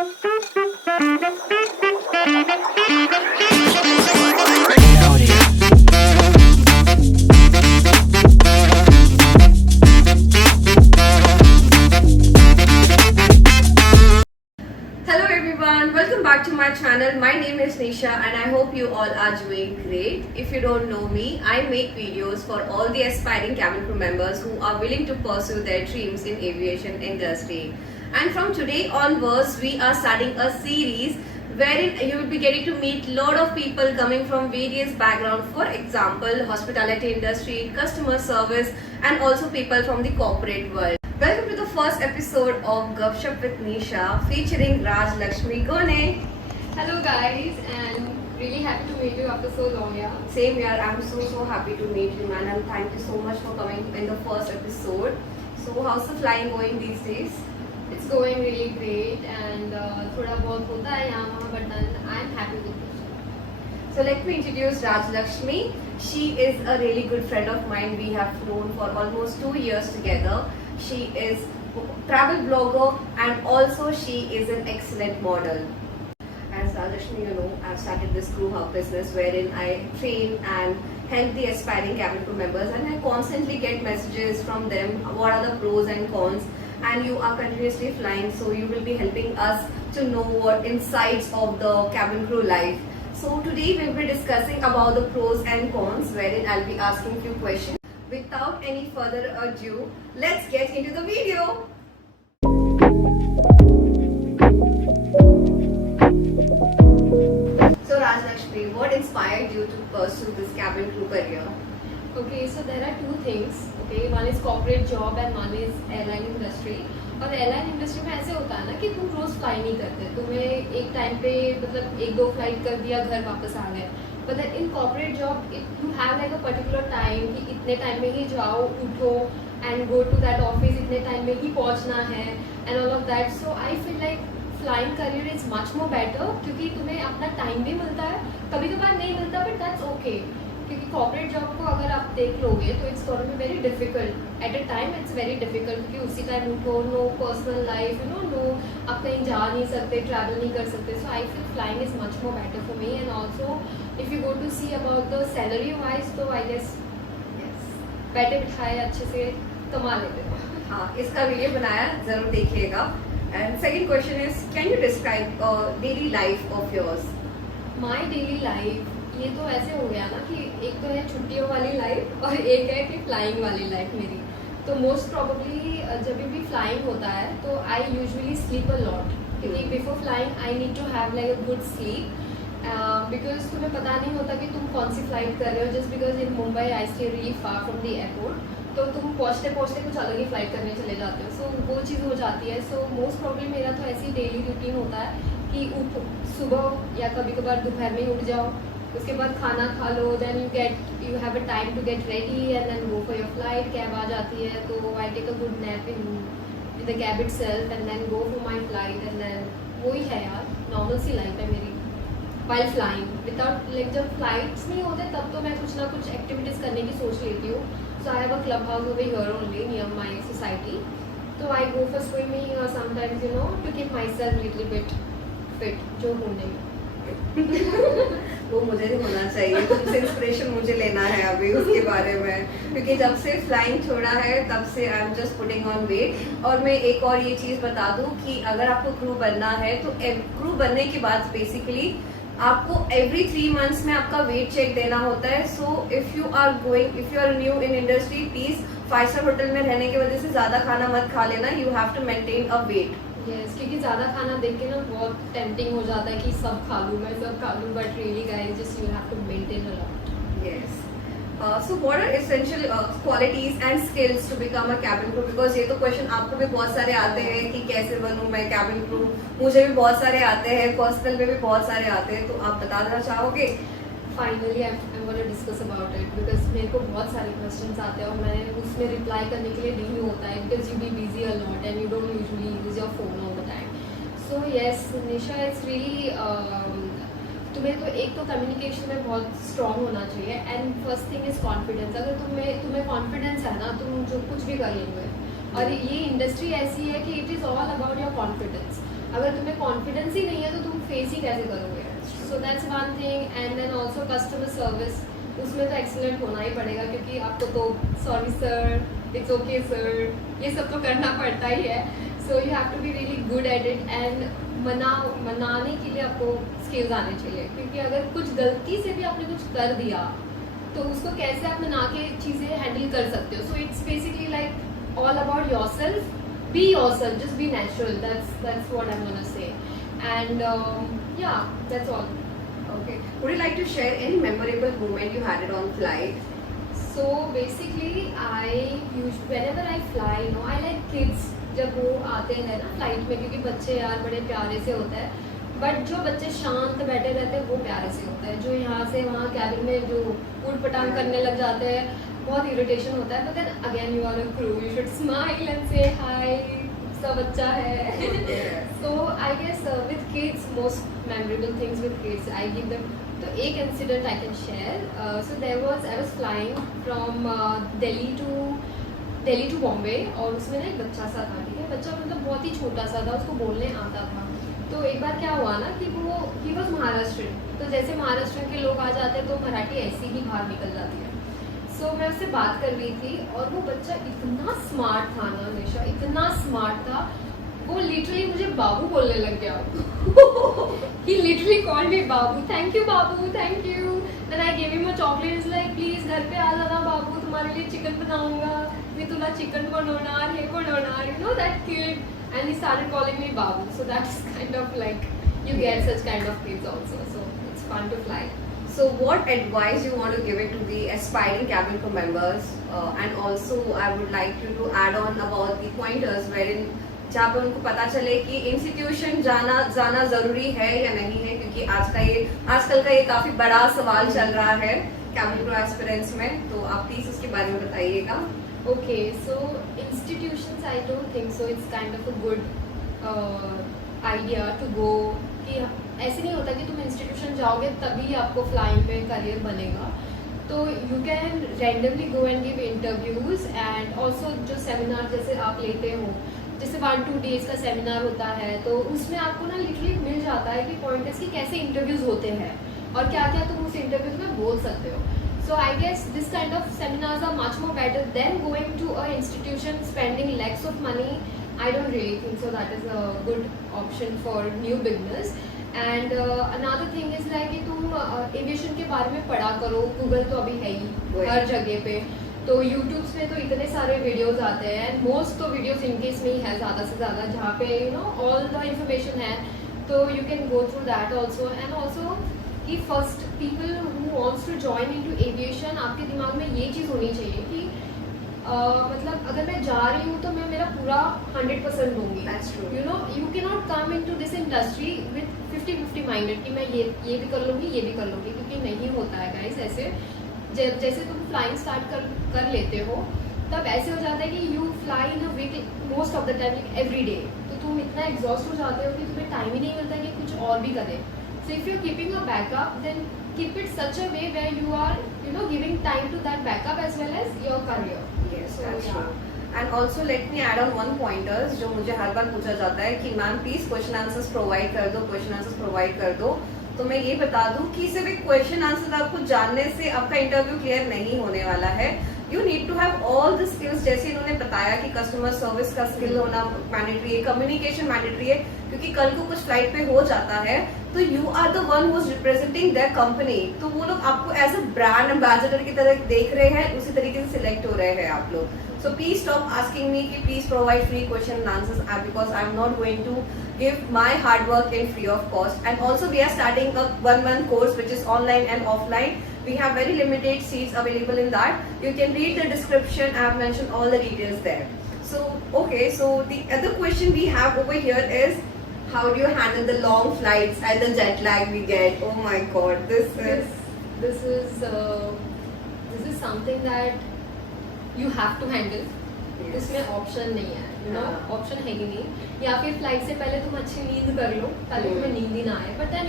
Hello everyone, welcome back to my channel. My name is Nisha and I hope you all are doing great. If you don't know me, I make videos for all the aspiring cabin crew members who are willing to pursue their dreams in aviation industry. And from today onwards, we are starting a series wherein you will be getting to meet lot of people coming from various backgrounds. For example, hospitality industry, customer service, and also people from the corporate world. Welcome to the first episode of Gupshup with Nisha featuring Raj Lakshmi Gone. Hello guys, and really happy to meet you after so long, yeah. Same here, I'm so happy to meet you, man, and thank you so much for coming in the first episode. So how's the flying going these days? It's going really great and थोड़ा बहुत होता है यहाँ वहाँ, but then I'm happy with it. So let me introduce Raj Lakshmi. She is a really good friend of mine. We have known for almost 2 years together. She is travel blogger and also she is an excellent model. As Raj Lakshmi, you know, I've started this crew hub business wherein I train and help the aspiring cabin crew members, and I constantly get messages from them. What are the pros and cons? And you are continuously flying, so you will be helping us to know what insights of the cabin crew life. So today we'll be discussing about the pros and cons, wherein I'll be asking few questions. Without any further ado, let's get into the video. So Raj Lakshmi, what inspired you to pursue this cabin crew career? Okay, so there are two things. Okay, one is corporate job and one is airline industry. और airline industry में ऐसे होता है ना कि तुम रोज fly नहीं करते, तुम्हें एक टाइम पे मतलब 1-2 फ्लाइट कर दिया, घर वापस आ गए. But then in corporate job, you have like a particular time कि इतने टाइम में ही जाओ, उठो and go to that office, इतने टाइम में ही पहुंचना है and all of that. So I feel like flying career is much more better क्योंकि तुम्हें अपना टाइम भी मिलता है, कभी कभार नहीं मिलता but that's okay. क्योंकि कॉर्पोरेट जॉब को अगर आप देख लोगे तो it's gonna be very difficult at a time. It's very difficult क्योंकि उसी टाइम उठो, नो पर्सनल लाइफ, नो आप कहीं जा नहीं सकते, ट्रैवल नहीं कर सकते. So I feel flying is much more better for me. And also if you go to see about the salary wise तो आई गेस बैठे बिठाए अच्छे से कमा लेते हैं. हाँ, इसका वीडियो बनाया, जरूर देखिएगा. And second question is, can you describe daily life of yours? My daily life ये तो ऐसे हो गया ना कि एक तो है छुट्टियों वाली लाइफ और एक है कि फ्लाइंग वाली लाइफ मेरी. तो मोस्ट प्रॉबली जब भी फ्लाइंग होता है तो I usually sleep a lot क्योंकि before flying I need to have like a good sleep because तुम्हें पता नहीं होता कि तुम कौन सी फ्लाइट कर रहे हो. Just because in Mumbai I stay really far from the airport, तो तुम पहुँचते पहुँचते कुछ अलग ही फ्लाइट करने चले जाते हो. सो वो चीज़ हो जाती है. सो मोस्ट प्रॉब्ली मेरा तो ऐसी डेली रूटीन होता है कि उठो सुबह या कभी कभार दोपहर में उठ जाओ, उसके बाद खाना खा लो, then you have a time to get ready and then go for your flight. Cab आ जाती है तो I take a good nap in the cab itself and then go for my flight. And then वही है यार, normal सी life है मेरी वाइल फ्लाइंग. विदाउट लाइक जब फ्लाइट्स नहीं होते तब तो मैं कुछ ना कुछ एक्टिविटीज़ करने की सोच लेती हूँ. So I have a club house over here only near my society, तो आई गो फॉर स्विमिंग और sometimes you know to keep myself little bit fit, जो हूँ नहीं. वो मुझे नहीं होना चाहिए, तुमसे इंस्पिरेशन मुझे लेना है अभी उसके बारे में, क्योंकि जब से फ्लाइंग छोड़ा है तब से I am just putting on weight. और मैं एक और ये चीज़ बता दूं कि अगर आपको क्रू बनना है तो क्रू बनने के बाद बेसिकली आपको एवरी 3 months में आपका वेट चेक देना होता है. So if you are new in industry, please 5-star hotel में रहने की वजह से ज़्यादा खाना मत खा लेना. You have to maintain a weight. Yes, क्योंकि ज़्यादा खाना देख के ना बहुत टेम्पटिंग हो जाता है कि सब खा लूँ, मैं सब खा लूँ, but really guys just you have to maintain a lot. Yes. So what are essential qualities and skills to become a cabin crew? Because ये तो क्वेश्चन आपको भी बहुत सारे आते हैं कि कैसे बनूं मैं cabin crew. मुझे भी बहुत सारे आते हैं, पर्सनल में भी बहुत सारे आते हैं, तो आप बता देना चाहोगे? Finally I am gonna discuss about it because मेरे को बहुत सारे क्वेश्चंस आते हैं और मैंने उसमें रिप्लाई करने के लिए नहीं होता है because you be busy a lot and you don't usually use your phone all the time. So yes Nisha, it's really तुम्हें तो एक तो कम्युनिकेशन में बहुत स्ट्रांग होना चाहिए and first thing is confidence. अगर तुम्हें कॉन्फिडेंस है ना, तुम जो कुछ भी कर लेंगे. और ये इंडस्ट्री ऐसी है कि it is all about your confidence. अगर तुम्हें कॉन्फिडेंस ही नहीं है तो तुम फेस ही कैसे करोगे? So that's one thing. And then also customer service, उसमें तो एक्सीलेंट होना ही पड़ेगा, क्योंकि आपको तो sorry sir, it's okay sir, ये सब तो करना पड़ता ही है। So you have to be really good at it. And मनाने के लिए आपको स्किल्स आने चाहिए, क्योंकि अगर कुछ गलती से भी आपने कुछ कर दिया तो उसको कैसे आप मना के चीज़ें हैंडल कर सकते हो। So it's basically like all about yourself, be yourself, just be natural, that's what I am gonna say. And yeah that's all. Okay. Would you like to share any memorable moment you had it on flight? So basically, whenever I fly, I like kids जब वो आते हैं ना flight में, क्योंकि बच्चे यार बड़े प्यारे से होते हैं। बट जो बच्चे शांत बैठे रहते हैं वो प्यारे से होते हैं, जो यहाँ से वहाँ कैबिन में जो उठ पटांग करने लग जाते हैं, बहुत इरिटेशन होता है। But then again you are a crew, you should smile and say hi, सब अच्छा है। So I guess with kids most memorable things with kids I give them. तो एक incident I can share. So I was flying from Delhi to Bombay, और उसमें ना एक बच्चा सा था, ठीक है, बच्चा मतलब बहुत ही छोटा सा था, उसको बोलने आता था। तो एक बार क्या हुआ ना कि ही वॉज महाराष्ट्रियन, तो जैसे महाराष्ट्र के लोग आ जाते हैं तो मराठी ऐसी ही बाहर निकल जाती है। सो मैं उससे बात कर रही थी, और वो बच्चा इतना स्मार्ट था ना निशा, इतना स्मार्ट था, वो लिटरली मुझे बाबू बोलने लग गया। He literally called me Babu, thank you Babu, thank you. Then I gave him a chocolate, it's like please घर पे आ जाना बाबू, तुम्हारे लिए चिकन बनाऊंगा, मी तुला चिकन बनवणार, हे बनवणार, you know that kid. And he started calling me babu. So that's kind of like, you get such kind of kids also. So it's fun to fly. So what advice you want to give it to the aspiring cabin crew members? And also I would like you to add on about the pointers wherein जहाँ पर उनको पता चले कि institution जाना जरूरी है या नहीं है, क्योंकि आजकल का ये काफी बड़ा सवाल चल रहा है cabin crew aspirants में, तो आप प्लीज उसके बारे में बताइएगा। Okay, so institutions, I don't think so. It's kind of a good idea to go. कि ऐसे नहीं होता कि तुम इंस्टीट्यूशन जाओगे तभी आपको फ्लाइंग में करियर बनेगा। तो you can randomly go and give interviews, and also जो सेमिनार जैसे आप लेते हो, जैसे 1-2 days का सेमिनार होता है, तो उसमें आपको ना लिटरली मिल जाता है कि पॉइंटर्स की कैसे इंटरव्यूज होते हैं और क्या क्या तुम उस इंटरव्यूज में बोल सकते हो। So I guess this kind of seminars are much more better than going to a institution spending lakhs of money. I don't really think so. That is a good option for new beginners. And another thing is like कि तुम aviation के बारे में पढ़ा करो, Google तो अभी है ही हर जगह पे, तो YouTube पे तो इतने सारे वीडियोस आते हैं, and most तो वीडियोस इनकेस में ही है ज़्यादा से ज़्यादा, जहाँ पे all the information है, तो you can go through that also. And also कि first people who wants to join into aviation, आपके दिमाग में ये चीज़ होनी चाहिए कि मतलब अगर मैं जा रही हूँ तो मैं मेरा पूरा 100% दूंगी। You know you can not come into this industry with 50-50 minded कि मैं ये भी कर लूँगी, ये भी कर लूँगी, क्योंकि नहीं होता है गाइस ऐसे। जैसे तुम फ्लाइंग स्टार्ट कर लेते हो, तब ऐसे हो जाता है कि you fly in a week most of the time, every day, तो तुम इतना एग्जॉस्ट हो जाते हो कि तुम्हें टाइम ही नहीं मिलता कि कुछ और भी करें। So if you're keeping a backup, then keep it such a way where you are, giving time to that backup as well as your career. Yes, that's true. And also let me add on one pointers जो मुझे हर बार पूछा जाता है कि ma'am please question answers provide कर दो। तो मैं ये बता दूं कि सिर्फ एक क्वेश्चन आंसर आपको जानने से आपका इंटरव्यू क्लियर नहीं होने वाला है। You need to have all the skills, जैसे इन्होंने बताया कि कस्टमर सर्विस का स्किल होना मैंडेटरी है, कम्युनिकेशन मैंडेटरी है, क्योंकि कल को कुछ फ्लाइट पे हो जाता है तो you are the one who is representing their company, तो वो लोग आपको एज अ ब्रांड एम्बेसडर की तरह देख रहे हैं, उसी तरीके से सिलेक्ट हो रहे हैं आप लोग। So please stop asking me कि please provide free question and answers, because I'm not going to give my hard work in free of cost. And also we are starting a 1-month course which is online and offline. We have very limited seats available in that. You can read the description. I have mentioned all the details there. So okay, so the other question we have over here is, how do you handle the long flights and the jet lag we get? Oh my god, this is something that you have to handle. Yes. इसमें option नहीं है, option है ही नहीं। या फिर flight से पहले तुम अच्छी नींद कर लो ताकि तुम्हें नींद ही ना आए। बट देन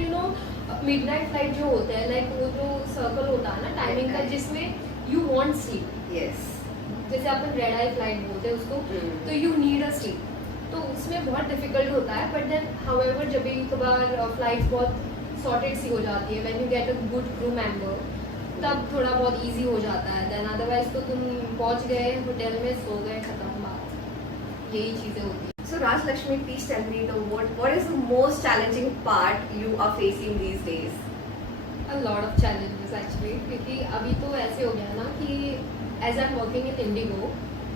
मिडनाइट फ्लाइट जो होते हैं, लाइक वो जो सर्कल होता है ना टाइमिंग का, जिसमें यू वांट स्लीप, yes, जैसे अपन रेड आई फ्लाइट बोलते हैं उसको, तो यू नीड अ स्लीप। तो उसमें बहुत डिफिकल्ट होता है, बट देन हाउएवर जब भी कभार फ्लाइट्स बहुत सॉर्टेड सी हो जाती है, when you get a good crew member, तब थोड़ा बहुत इजी हो जाता है। देन अदरवाइज तो तुम पहुंच गए होटल में, सो गए, खत्म बात, यही चीज़ें होती हैं। So Raj Lakshmi, please tell me what is the most challenging part you are facing these days? A lot of challenges actually, क्योंकि अभी तो ऐसे हो गया ना कि as I am working in IndiGo,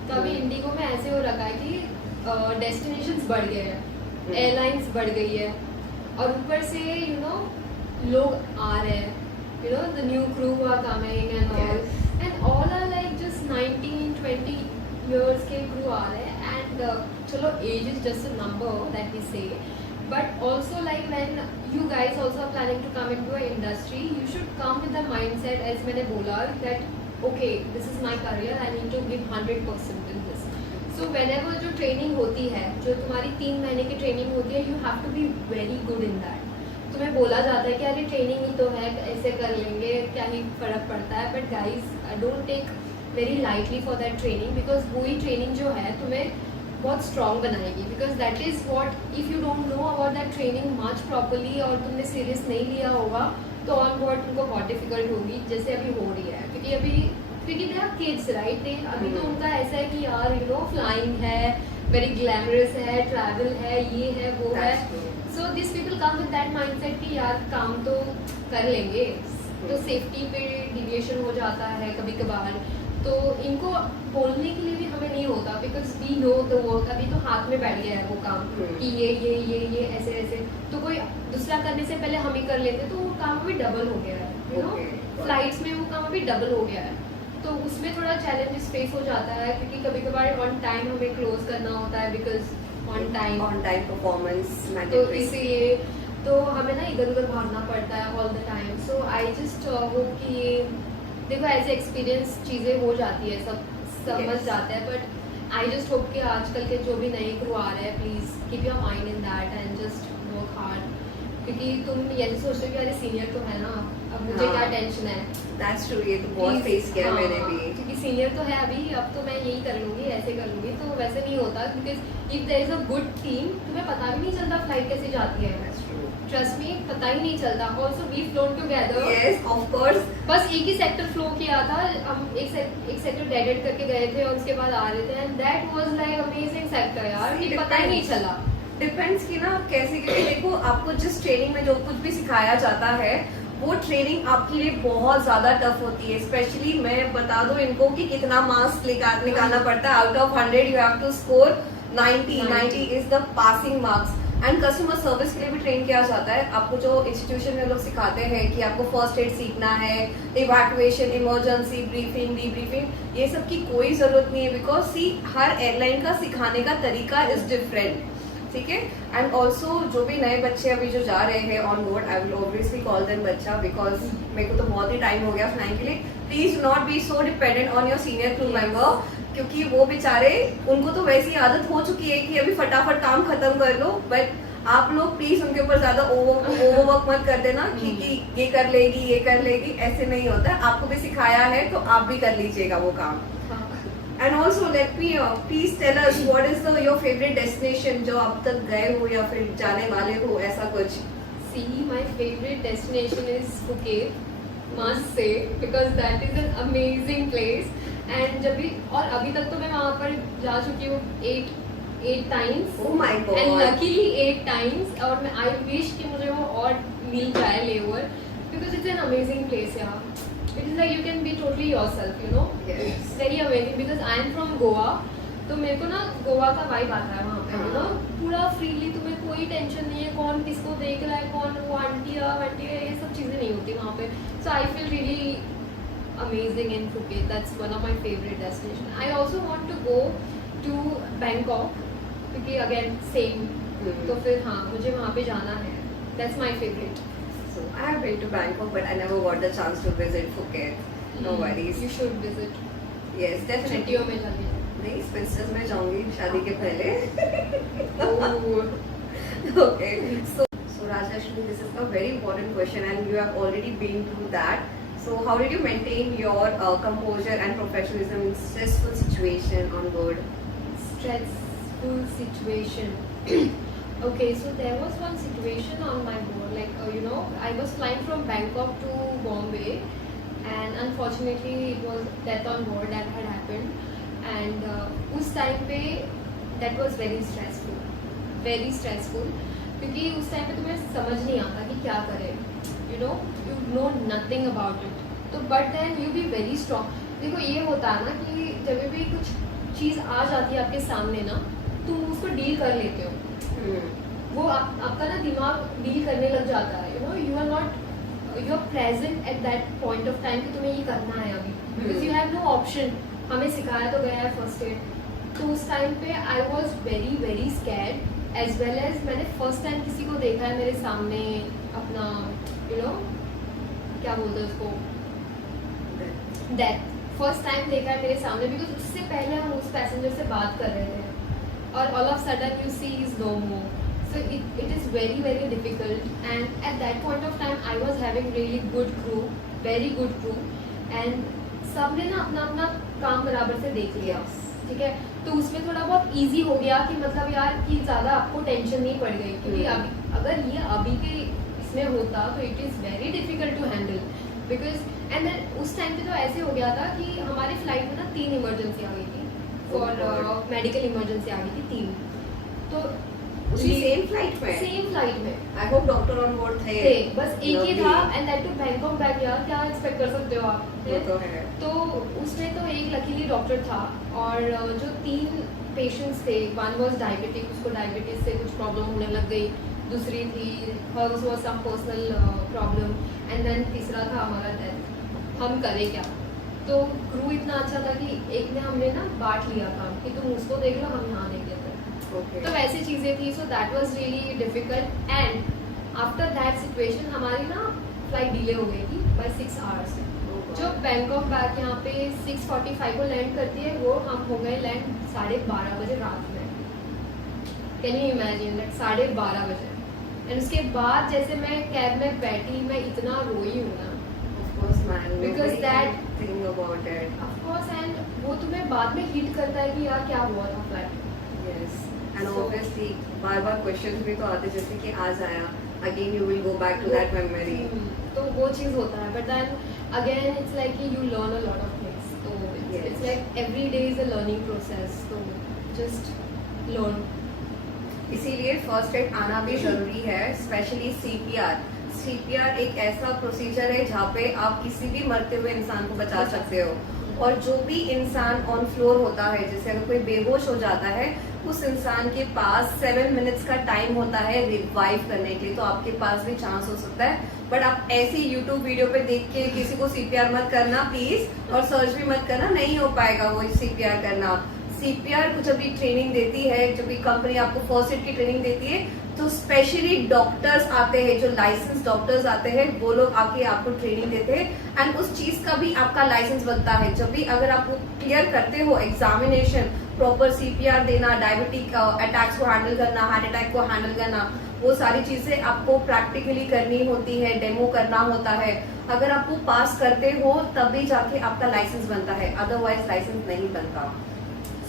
तो अभी इंडिगो में ऐसे हो रखा है कि डेस्टिनेशंस बढ़ गए हैं, एयरलाइंस बढ़ गई है, और ऊपर से यू नो लोग आ रहे हैं, you know the new crew are coming and all are like just 19-20 years के क्रू आ रहे हैं, एंड चलो age is just a number that we say, but also like when you guys also are planning to come into an industry, you should come with the mindset as मैंने बोला that okay, this is my career, I need to give 100% in this. So whenever जो training होती है, जो तुम्हारी 3 महीने की training होती है, you have to be very good in that. तुम्हें बोला जाता है कि अरे ट्रेनिंग ही तो है, ऐसे कर लेंगे, क्या ही फर्क पड़ता है, but guys don't take very lightly for that training, because वही ट्रेनिंग जो है तुम्हें बहुत स्ट्रॉन्ग बनाएगी, because that is what if you don't know about that training much properly और तुमने सीरियस नहीं लिया होगा, तो ऑन बोर्ड तुमको बहुत डिफिकल्ट होगी, जैसे अभी हो रही है। क्योंकि दे आर किड्स राइट, दे अभी तो उनका ऐसा है कि यार यू नो फ्लाइंग है, वेरी ग्लैमरस है, ट्रैवल है, ये है वो है, so this people come with that mindset कि यार काम तो कर लेंगे, तो सेफ्टी पे डिविएशन हो जाता है कभी कभार, तो इनको बोलने के लिए भी हमें नहीं होता, because we know the work, अभी तो हाथ में बैठ गया है वो काम कि ये ऐसे ऐसे, तो कोई दूसरा करने से पहले हम ही कर लेते, तो वो काम भी डबल हो गया है, यू नो फ्लाइट्स में वो काम भी डबल हो गया है, तो उसमें थोड़ा चैलेंजेस फेस हो जाता है, क्योंकि कभी कभार ऑन टाइम हमें क्लोज करना होता है, बिकॉज ऑन टाइम परफॉर्मेंस, तो इसलिए तो हमें ना इधर उधर भागना पड़ता है all the time. So I just hope कि देखो ऐसे एक्सपीरियंस चीज़ें हो जाती है, सब समझ जाते हैं, बट आई जस्ट होप कि आजकल के जो भी नए क्रू आ रहे हैं, please keep your mind in that and just work hard, क्योंकि तुम यही सोच रहे हो कि अरे सीनियर तो है ना, अब मुझे क्या टेंशन है। दैट्स ट्रू, ये तो बहुत फेस किया मैंने भी, क्योंकि सीनियर तो है अभी, अब तो मैं यही कर लूँगी, ऐसे कर लूँगी, तो वैसे नहीं होता, because if there is a good team, तुम्हें पता भी नहीं चलता फ्लाइट कैसे जाती है, ट्रस्ट मी, पता ही नहीं चलता। Also we flown together, yes of course, बस एक ही सेक्टर फ्लो किया था, हम एक सेक्टर डेडेड करके गए थे और उसके बाद आ रहे थे, and that was like amazing sector यार, कि पता ही नहीं चला। डिपेंड्स कि ना आप कैसे, क्योंकि देखो आपको जिस ट्रेनिंग में जो कुछ भी सिखाया जाता है, वो ट्रेनिंग आपके लिए बहुत ज्यादा टफ होती है। स्पेशली मैं बता दूं इनको कि कितना मार्क्स निकालना पड़ता है, out of 100 you have to score 90 is the passing marks. And customer service के लिए भी ट्रेन किया जाता है। आपको जो इंस्टीट्यूशन में लोग सिखाते हैं कि आपको फर्स्ट एड सीखना है, इवैक्यूएशन, इमरजेंसी ब्रीफिंग, डीब्रीफिंग, ये सब की कोई जरूरत नहीं है, बिकॉज सी हर एयरलाइन का सिखाने का तरीका इज डिफरेंट, ठीक है। एंड ऑल्सो जो भी नए बच्चे अभी जो जा रहे हैं on board, I will obviously call them बच्चा, बिकॉज मेरे को तो बहुत ही टाइम हो गया फ्लाइंग के लिए। Please not be so dependent on your senior crew member, क्योंकि वो बेचारे, उनको तो वैसी आदत हो चुकी है कि अभी फटाफट काम खत्म कर लो, बट आप लोग प्लीज उनके ऊपर ज्यादा ओवरवर्क मत कर देना कि ये कर लेगी, ऐसे नहीं होता। आपको भी सिखाया है तो आप भी कर लीजिएगा वो काम। And also let me please tell us what is your favourite destination जो अब तक गए हो या फिर जाने वाले हो, ऐसा कुछ। See, my favorite destination is Phuket, must say, because that is an amazing place. And जब भी, और अभी तक तो मैं वहाँ पर जा चुकी हूँ 8 times. Oh my God. And luckily 8 times. और मैं I wish कि मुझे वो और मिल जाए लेवर, because it's an amazing place यार. It is like you can be totally yourself, you know. Yes. It's very amazing because I am from Goa. तो मेरे को ना गोवा का वाइब आता है वहाँ पे, यू नो, पूरा फ्रीली, तुम्हें कोई टेंशन नहीं है कौन किसको देख रहा है, कौन वो आंटी है, ये सब चीज़ें नहीं होती वहाँ पे। So I feel really amazing in Phuket. That's one of my favorite destinations. I also want to go to Bangkok क्योंकि again same. तो फिर हाँ, मुझे वहाँ पे जाना है. That's my favorite. So I have been to Bangkok, but I never got the chance to visit Phuket. No worries. You should visit. Yes, definitely. छुट्टियों में जाइए. नहीं, स्पेंसर्स में जाऊंगी शादी के पहले। Oh. Okay. So Rajlakshmi, this is a very important question, and you have already been through that. So how did you maintain your composure and professionalism in stressful situation on board? Stressful stressful situation. Okay, so there was one situation on my board, like I was flying from Bangkok to Bombay, and unfortunately it was death on board that had happened. And उस time पे that was very stressful, क्योंकि उस time पे तुम्हें समझ नहीं आता कि क्या करें, you know nothing about it. तो but then you be very strong. देखो ये होता है ना कि जब भी कुछ चीज़ आ जाती है आपके सामने ना, तुम उसको डील कर लेते हो. वो आपका ना दिमाग डील करने लग जाता है. You are not, you are present at that point of time कि तुम्हें ये करना है अभी, because you have no option. हमें सिखाया तो गया है फर्स्ट एड. तो उस टाइम पे I was very very scared, as well as मैंने फर्स्ट टाइम किसी को देखा है मेरे सामने अपना क्या बोलते हैं उसको, डेथ. फर्स्ट टाइम देखा है मेरे सामने, बिकॉज उससे पहले हम उस पैसेंजर से बात कर रहे थे और all of sudden you see is no more. So it is very very difficult. And at that point of time I was having really good crew, very good crew. And सब ने ना अपना अपना काम बराबर से देख लिया. ठीक है, तो उसमें थोड़ा बहुत इजी हो गया कि मतलब यार कि ज़्यादा आपको टेंशन नहीं पड़ गई, क्योंकि अभी अगर ये अभी के इसमें होता तो it is very difficult to handle. Because and then उस टाइम पे तो ऐसे हो गया था कि हमारी फ्लाइट में ना 3 इमरजेंसी आ गई थी, फॉर मेडिकल इमरजेंसी आ गई थी 3. तो उसी सेम फ्लाइट में I hope doctor on board थे. बस एक ही था, and that to Bangkok back. यार क्या एक्सपेक्ट कर सकते हो आप. तो उसमें तो एक लकीली डॉक्टर था, और जो 3 पेशेंट्स थे, वन वाज डायबिटिक, उसको डायबिटीज से कुछ प्रॉब्लम होने लग गई. दूसरी थी hers was some personal problem, and then तीसरा था हमारा डेथ. हम करें क्या. तो क्रू इतना अच्छा था कि एक ने हमने ना बांट लिया था कि तुम उसको देख लो, हम यहाँ देख लेते हैं. तो वैसी चीज़ें थी. So that was really difficult. And after that situation हमारी ना फ्लाइट डिले हो गई थी बाय 6 आवर्स. जो बैंकॉक बैक यहाँ पे 6:45 को लैंड करती है, वो हम हो गए लैंड 12:30 बजे रात में. कैन यू इमेजिन दैट 12:30 बजे. एंड उसके बाद जैसे मैं कैब में बैठी, मैं इतना रोई हूँ ना, because that thing about it. Of course. And वो तुम्हें बाद में हिट करता है कि यार क्या हुआ था फ्लाइट. यस, एंड ऑब्वियसली बार-बार क्वेश्चंस भी तो आते जैसे कि आज आया, again you will go back to that memory. तो वो चीज़ होता है. But then again it's like you learn a lot of things. तो it's like every day is a learning process. तो जस्ट लर्न. इसीलिए फर्स्ट एड आना भी जरूरी है, स्पेशली सीपीआर. सीपीआर एक ऐसा प्रोसीजर है जहाँ पे आप किसी भी मरते हुए इंसान को बचा सकते हो. और जो भी इंसान ऑन फ्लोर होता है, जैसे अगर कोई बेहोश हो जाता है, उस इंसान के पास 7 मिनट्स का टाइम होता है रिवाइव करने के लिए. तो आपके पास भी चांस हो सकता है. बट आप ऐसी यूट्यूब वीडियो पे देख के किसी को सीपीआर मत करना प्लीज, और सर्च भी मत करना, नहीं हो पाएगा वो सीपीआर करना. सीपीआर को जब भी ट्रेनिंग देती है, जब भी कंपनी आपको फर्स्ट एड की ट्रेनिंग देती है, तो स्पेशली डॉक्टर्स आते हैं, जो लाइसेंस डॉक्टर्स आते हैं, वो लोग आके आपको ट्रेनिंग देते हैं. एंड उस चीज का भी आपका लाइसेंस बनता है. जब भी अगर आप वो क्लियर करते हो एग्जामिनेशन, प्रॉपर सीपीआर देना, डायबिटिक अटैक्स को हैंडल करना, हार्ट अटैक को हैंडल करना, वो सारी चीजें आपको प्रैक्टिकली करनी होती है, डेमो करना होता है. अगर आप वो पास करते हो तभी जाके आपका लाइसेंस बनता है, अदरवाइज लाइसेंस नहीं बनता.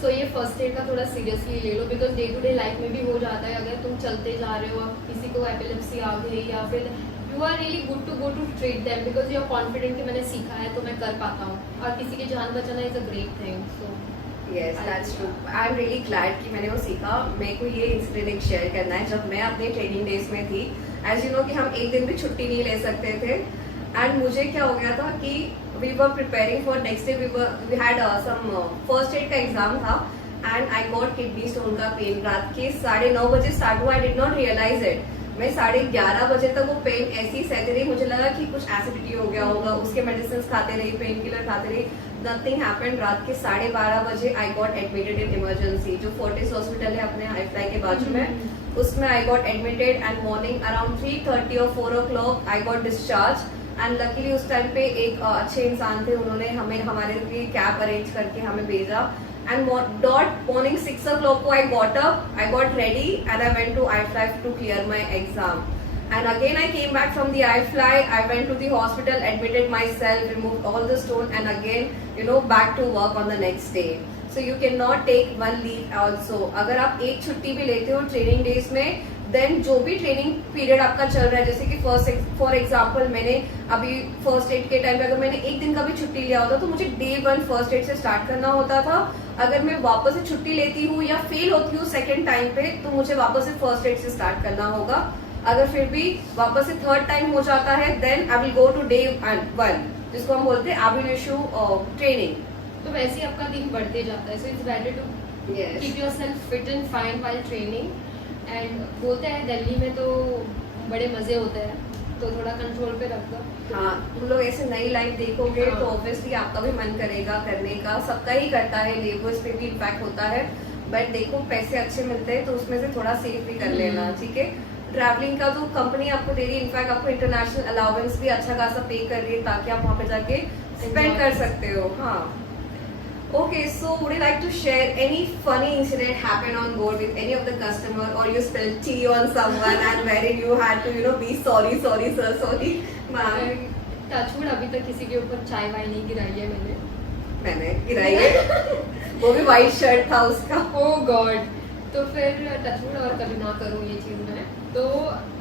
सो ये फर्स्ट एड का थोड़ा सीरियसली ले लो, because day to day life में भी हो जाता है. अगर तुम चलते जा रहे हो, किसी को एपिलेप्सी आ गई, या फिर you are really good to go to treat them, because you are confident कि मैंने सीखा है तो मैं कर पाता हूँ. और किसी की जान बचाना is a great thing. So yes, that's true. I am really glad कि मैंने वो सीखा. मेरे को ये इंसिडेंट एक शेयर करना है. जब मैं अपने ट्रेनिंग डेज में थी, एज यू नो कि हम एक दिन भी छुट्टी नहीं ले सकते थे. एंड मुझे क्या हो गया था कि we were preparing for next day, we had some first aid का एग्जाम था, and I got kidney stone का पेन. रात के 9:30 बजे स्टार्ट हुआ. I did not realise it. मैं 11:30 बजे तक वो पेन ऐसी सहती रही. मुझे लगा कि कुछ एसिडिटी हो गया होगा. उसके मेडिसिन खाते रही, पेन किलर खाते रही, नथिंग हैपेंड. रात के 12:30 बजे I got admitted in emergency, जो फोर्टिस हॉस्पिटल है अपने हाई फ्लाई के बाजू में, उसमें I got admitted. And morning around 3:30 और 4 o'clock I got discharge. And luckily उस टाइम पे एक अच्छे इंसान थे, उन्होंने हमें हमारे लिए कैब अरेंज करके हमें भेजा. And dot morning 6 o'clock I got up, I got ready, and I went to iFly to clear my exam. And again I came back from the iFly, I went to the hospital, admitted myself, removed all the stone, and again back to work on the next day. So you can not take one leave also. अगर आप एक छुट्टी भी लेते हो training days में, then जो भी ट्रेनिंग पीरियड आपका चल रहा है, जैसे कि फॉर एग्जाम्पल मैंने अभी फर्स्ट एड के टाइम पे अगर मैंने एक दिन का भी छुट्टी लिया होता तो मुझे डे 1 फर्स्ट एड से स्टार्ट करना होता था। अगर मैं वापस से छुट्टी लेती हूँ या फेल होती हूँ सेकेंड टाइम पे, तो मुझे वापस से फर्स्ट एड से स्टार्ट करना होगा। अगर फिर भी वापस से थर्ड टाइम हो जाता है, then I will go to day 1, जिसको हम बोलते हैं आई विल इशू ट्रेनिंग। तो वैसे ही आपका दिन बढ़ते जाता है, so it's better to keep yourself fit and fine while training. And बोलते हैं दिल्ली में तो बड़े मजे होते हैं, तो थोड़ा कंट्रोल पे रख दो। हाँ, तुम लोग ऐसे नई लाइफ देखोगे हाँ। तो ऑब्वियसली आपका भी मन करेगा करने का, सबका ही करता है, लेबर्स पे भी इम्पैक्ट होता है। बट देखो पैसे अच्छे मिलते हैं तो उसमें से थोड़ा सेव भी कर लेना, ठीक है। ट्रैवलिंग का तो कंपनी आपको दे रही है, इनफैक्ट आपको इंटरनेशनल अलाउंस भी अच्छा खासा पे कर रही है ताकि आप वहाँ पे जाके स्पेंड कर सकते हो। हाँ, okay, so would you like to share any funny incident happened on board with any of the customer, or you spilled tea on someone and wherein you had to be sorry sir, sorry ma'am? Touch wood अभी तक किसी के ऊपर चाय वाय नहीं गिराई है मैंने गिराई है वो भी वाइट शर्ट था उसका। ओह गॉड। तो फिर टचवुड और कभी ना करूँ ये चीज मैं। तो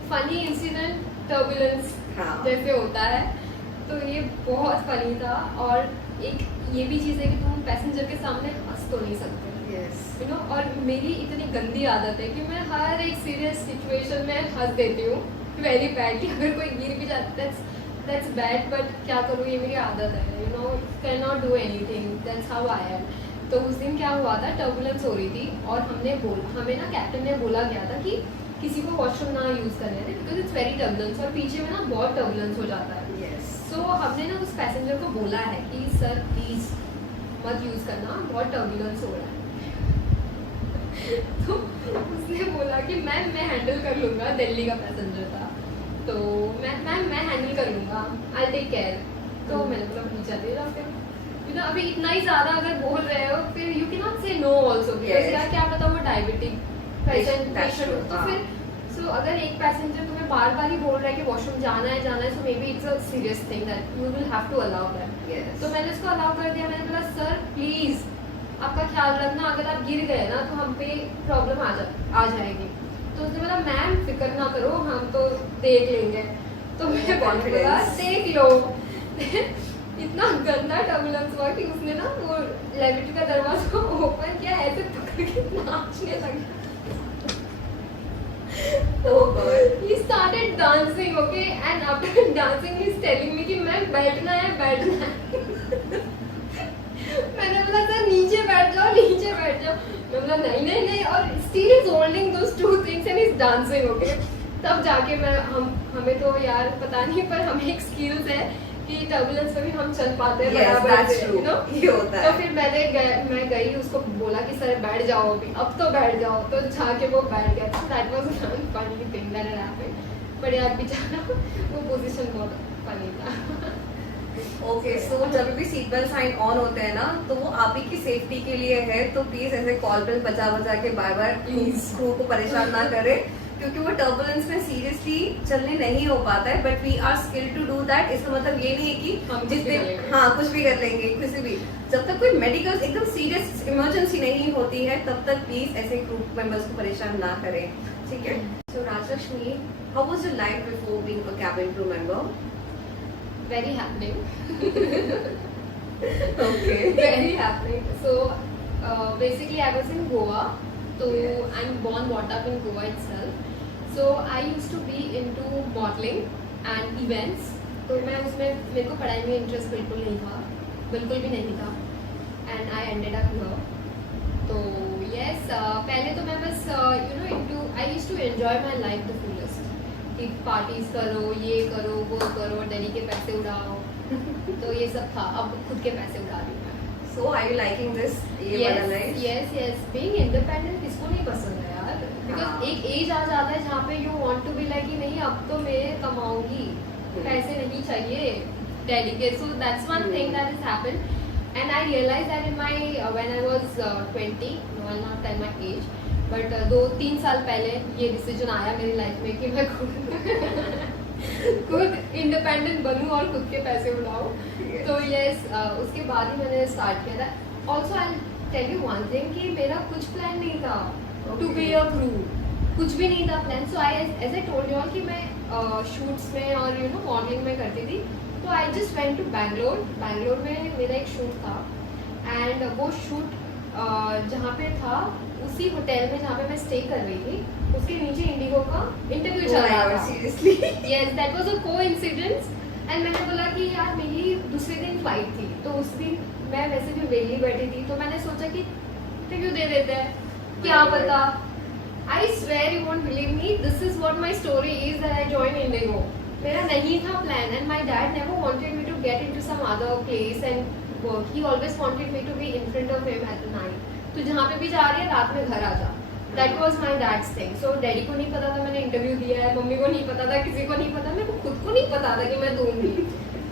फनी इंसिडेंट टर्बुलेंस हाँ। जैसे होता है, तो ये बहुत फनी था। और एक ये भी चीज है कि तुम पैसेंजर के सामने हंस तो नहीं सकते, यू नो। और मेरी इतनी गंदी आदत है कि मैं हर एक सीरियस सिचुएशन में हंस देती हूँ वेरी बैडली। अगर कोई गिर भी जाता है दैट्स बैड, बट क्या करूँ, ये मेरी आदत है, you know. Can not do anything, that's how I am. तो उस दिन क्या हुआ था, टर्बुलेंस हो रही थी और हमें ना कैप्टन ने बोला गया था कि किसी को वॉशरूम ना यूज करने थे, बिकॉज इट्स वेरी टर्बुलेंस और पीछे में ना बहुत टर्बुलेंस हो जाता है। सो हमने ना उस पैसेंजर को बोला है कि सर प्लीज मत यूज करना, बहुत टर्बुलेंस हो रहा है। तो उसने बोला कि मैम मैं हैंडल कर लूंगा, दिल्ली का पैसेंजर था। तो मैम मैं हैंडल कर लूंगा, आई टेक केयर। तो मैंने बोला ठीक चलिए जाओ फिर, यू नो। अभी इतना ही ज्यादा अगर बोल रहे हो फिर यू कैन नॉट से नो आल्सो, बिकॉज़ यार क्या पता वो डायबिटिक पेशेंट हो। तो फिर सो अगर एक पैसेंजर तुम्हें बार बार ही बोल रहा है कि वॉशरूम जाना है, so maybe it's a serious thing that you will have to allow that. तो मैंने उसको अलाउ कर दिया। मैंने बोला सर प्लीज आपका ख्याल रखना, अगर आप गिर गए ना तो हम पे प्रॉब्लम आ जाएगी। तो उसने बोला मैम फिक्र ना करो, हम तो देख लेंगे। तो मैं बोला देख लो। इतना गंदा टर्बुलेंस हुआ कि उसने ना वो लेविटर का दरवाजा ओपन किया, ऐसे पकड़ के नाचने लगा। Oh God. He started dancing, okay, and after dancing he's telling me कि मैं बैठना है। मैंने बोला सर नीचे बैठ जाओ। मैं बोला नहीं, और still is holding those two things and he's dancing, okay. तब जाके हमें तो यार पता नहीं, पर हमें एक skills है कि टर्बुलेंस में भी हम चल पाते हैं बराबर से, यू नो। ये होता है। तो फिर मैं गई उसको बोला कि सर बैठ जाओ अभी, अब तो बैठ जाओ। तो जाके वो बैठ गया। That was one funny thing that happened. But यार बेचारा वो पोजीशन बहुत फनी था। ओके, सो जब भी सीट बेल्ट साइन ऑन होते हैं ना, तो वो आप ही की सेफ्टी के लिए है। तो प्लीज ऐसे कॉल बेल बजा के बार प्लीज क्रू को परेशान ना करें, क्योंकि वो टर्बुलेंस में सीरियसली चलने नहीं हो पाता है। But we are skilled to do that. इसका मतलब ये नहीं है कि जितने कुछ भी कर लेंगे किसी भी। जब तक कोई मेडिकल एकदम सीरियस इमरजेंसी नहीं होती है तब तक प्लीज ऐसे ग्रुप मेंबर्स को परेशान ना करें, ठीक है। So Rajalakshmi, how was your life before being a cabin crew member? Very happening. Okay. Very happening. So basically I was in Goa. So I'm born brought up in Goa itself. So I used to be into modeling and events. तो मैं उसमें, मेरे को पढ़ाई में interest बिल्कुल भी नहीं था। And I ended up here. तो yes, पहले तो मैं बस I used to enjoy my life the fullest. कि पार्टीज करो, ये करो, वो करो, दिल्ली के पैसे उड़ाओ। तो ये सब था। अब खुद के पैसे उड़ा रही हूँ मैं। So are you liking this? ये वाला लाइफ? Yes. Being independent किसको नहीं पसंद है यार? Because एक एज आ जाता है जहाँ पे you want to be like कि नहीं अब तो मैं कमाऊंगी, पैसे नहीं चाहिए दिल्ली के। So that's one thing that has happened. And I realized that in my when I was 20, no I'll not tell my age, but 2-3 साल पहले ये डिसीजन आया मेरी लाइफ में कि मैं खुद इंडिपेंडेंट बनूं और खुद के पैसे उड़ाऊं। तो यस, उसके बाद ही मैंने स्टार्ट किया था। Also I tell you one thing कि मेरा कुछ प्लान नहीं था टू बी अ क्रू, कुछ भी नहीं था plan. So I as I told you all कि मैं शूट्स में और यू नो मॉडलिंग में करती थी. तो I just went to Bangalore में मेरा एक शूट था. एंड वो शूट जहाँ पे था उसी होटल में जहाँ पे मैं स्टे कर रही थी, उसके नीचे इंडिगो का इंटरव्यू चल रहा था. Seriously yes, that was a coincidence. And मैंने बोला कि यार मेरी दूसरे दिन फ्लाइट थी, तो उस दिन मैं वैसे भी वेली बैठी थी, तो मैंने सोचा कि इंटरव्यू दे देते हैं, क्या पता. I swear you won't believe me, this is what my story is that I join IndiGo. मेरा नहीं था plan and my dad never wanted me to get into some other place and work. He always wanted me to be in front of him at the night. तो जहाँ पे भी जा रही है रात में घर आ जा. That was my dad's thing. So daddy को नहीं पता था मैंने इंटरव्यू दिया है, मम्मी को नहीं पता था, किसी को नहीं पता, मेरे को खुद को नहीं पता था कि मैं दूंगी.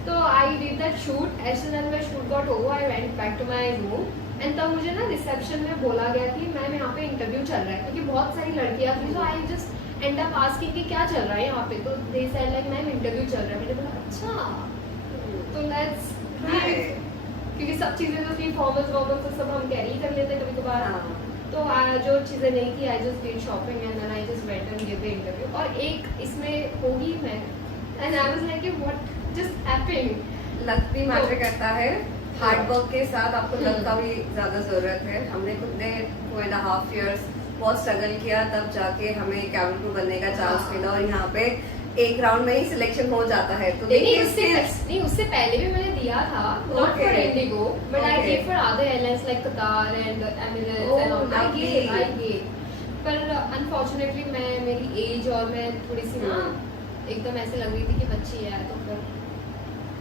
तो I did that shoot. As soon as my shoot got over I went back to my room. And तब मुझे ना रिसेप्शन में बोला गया कि मैम यहाँ पे इंटरव्यू चल रहा है, क्योंकि बहुत सारी लड़कियाँ थी. तो I just and up asking कि क्या चल रहा है यहाँ पे. तो they said like ma'am interview चल रहा है. मैंने बोला अच्छा, तो लेट्स, क्योंकि सब चीजें जो थी फॉर्मल्स तो सब हम कैरी कर लेते कभी कभार. तो जो चीजें नहीं थी I just did shopping and then I just went and give the interview. और एक इसमें होगी मैं and I was like what just happened. Luck भी मैटर करता है. हार्ड वर्क के साथ आपको लक का भी ज्यादा जरूरत है. हमने खुद ने 2.5 years बहुत स्ट्रगल किया, तब जाके हमें कैबिन क्रू बनने का चांस मिला. और यहाँ पे एक राउंड में ही सिलेक्शन हो जाता है. तो नहीं, उससे पहले भी मैंने दिया था, not for IndiGo but I gave for other airlines like Qatar and Emirates and all. I gave पर अनफॉर्चुनेटली मैं मेरी एज और मैं थोड़ी सी ना एकदम ऐसे लग रही थी कि बच्ची है, तो फिर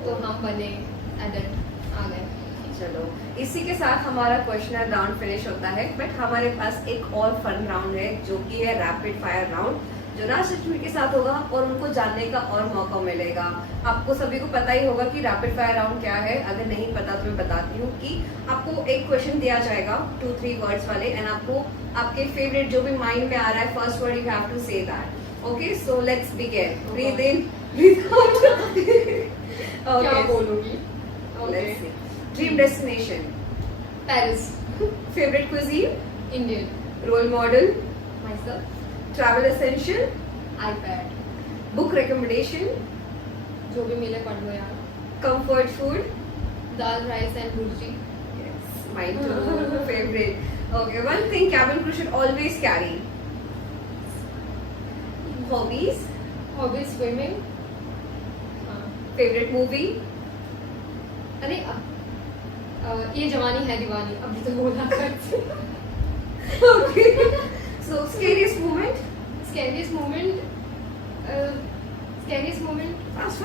तो हम बने एडल्ट आ गए. चलो, इसी के साथ हमारा क्वेश्चन राउंड फिनिश होता है. बट हमारे पास एक और फन राउंड है जो कि है रैपिड फायर राउंड, जो राजलक्ष्मी के साथ होगा और उनको जानने का और मौका मिलेगा. आपको सभी को पता ही होगा कि रैपिड फायर राउंड क्या है. अगर नहीं पता तो मैं बताती हूँ कि आपको एक क्वेश्चन दिया जाएगा 2-3 वर्ड्स वाले, एंड आपको आपके फेवरेट जो भी माइंड में आ रहा है first word you have to say that. Okay, so let's begin. Breathe in, breathe out. क्या बोलूंगी? Let's see. Dream destination. Paris. Favorite cuisine. Indian. Role model. myself. Travel essential. iPad. Book recommendation. जो भी मिले पढ़ लो यार. Comfort food. Dal rice and bhurji. Yes, mine too. Favorite. Okay, one thing cabin crew should always carry. Hobbies. Hobby swimming. Favorite movie. अरे ये जवानी है दीवानी, अभी तो बोला करते. Okay. So scariest moment. Scariest moment. Fast.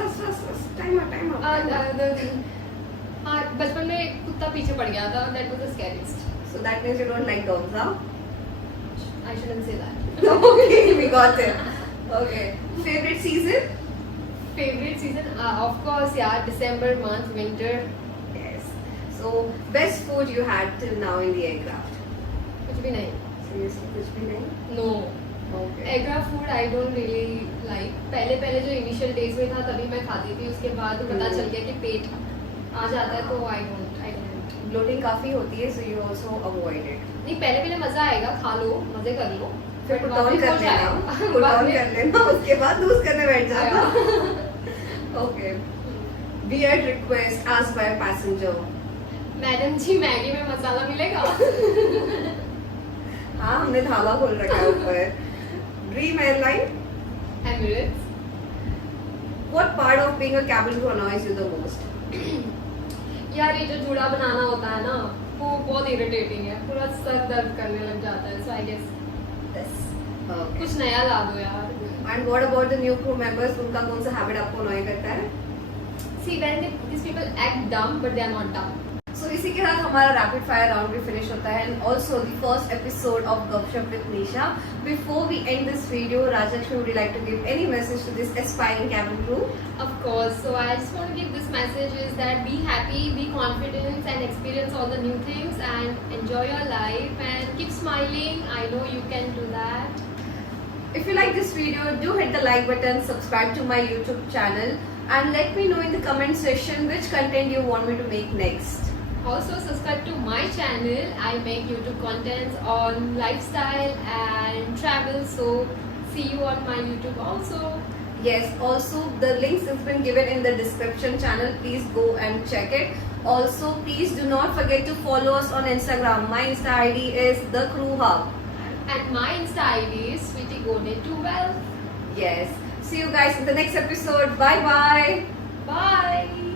Time up. बचपन में एक कुत्ता पीछे पड़ गया था. That was the scariest. So that means you don't like dogs, huh? I shouldn't say that. Okay, we got it. Okay. Favorite season. Favourite season of course यार December month, winter. Yes. So best food you had till now in the aircraft. कुछ भी नहीं. Seriously, कुछ भी नहीं. No. Okay. Aircraft food I don't really like. पहले जो initial days में था तभी मैं खाती थी, उसके बाद पता चल गया कि पेट आ जाता है तो आई डोंट. Bloating काफी होती है, so you also avoid it. नहीं, पहले मजा आएगा, खा लो, मजे कर लो, फिर but put बाद down में कर हो लेना. जाएगा. Put बाद down में- कर लेना, उसके बाद लूज करने बैठ जाना. Okay. Weird request asked by a passenger. Madam ji Maggi में मसाला मिलेगा? हाँ, हमने ढाबा खोल रखा है ऊपर. Dream airline. Emirates. What part of being a cabin crew annoys you the most? यार ये जो जूड़ा बनाना होता है ना, वो बहुत इरिटेटिंग है, पूरा सर दर्द करने लग जाता है. So I guess Okay. कुछ नया ला दो यार. And what about the new crew members? उनका कौन सा हैबिट आपको annoy करता है? See when these people act dumb but they are not dumb. So इसी के साथ हमारा रैपिड फायर राउंड भी फिनिश होता है, and also the first episode of गपशप with Nisha. Before we end this video, Rajalakshmi, would you like to give any message to this aspiring cabin crew? Of course. So I just want to give this message is that be happy, be confident and experience all the new things and enjoy your life and keep smiling. I know you can do that. If you like this video, do hit the like button, subscribe to my YouTube channel, and let me know in the comment section which content you want me to make next. Also subscribe to my channel. I make YouTube contents on lifestyle and travel. So see you on my YouTube also. Yes, also the links has been given in the description channel. Please go and check it. Also, please do not forget to follow us on Instagram. My Insta ID is The Crew Hub. And my Insta ID is Sweetie Gone to Well. Yes. See you guys in the next episode. Bye bye. Bye.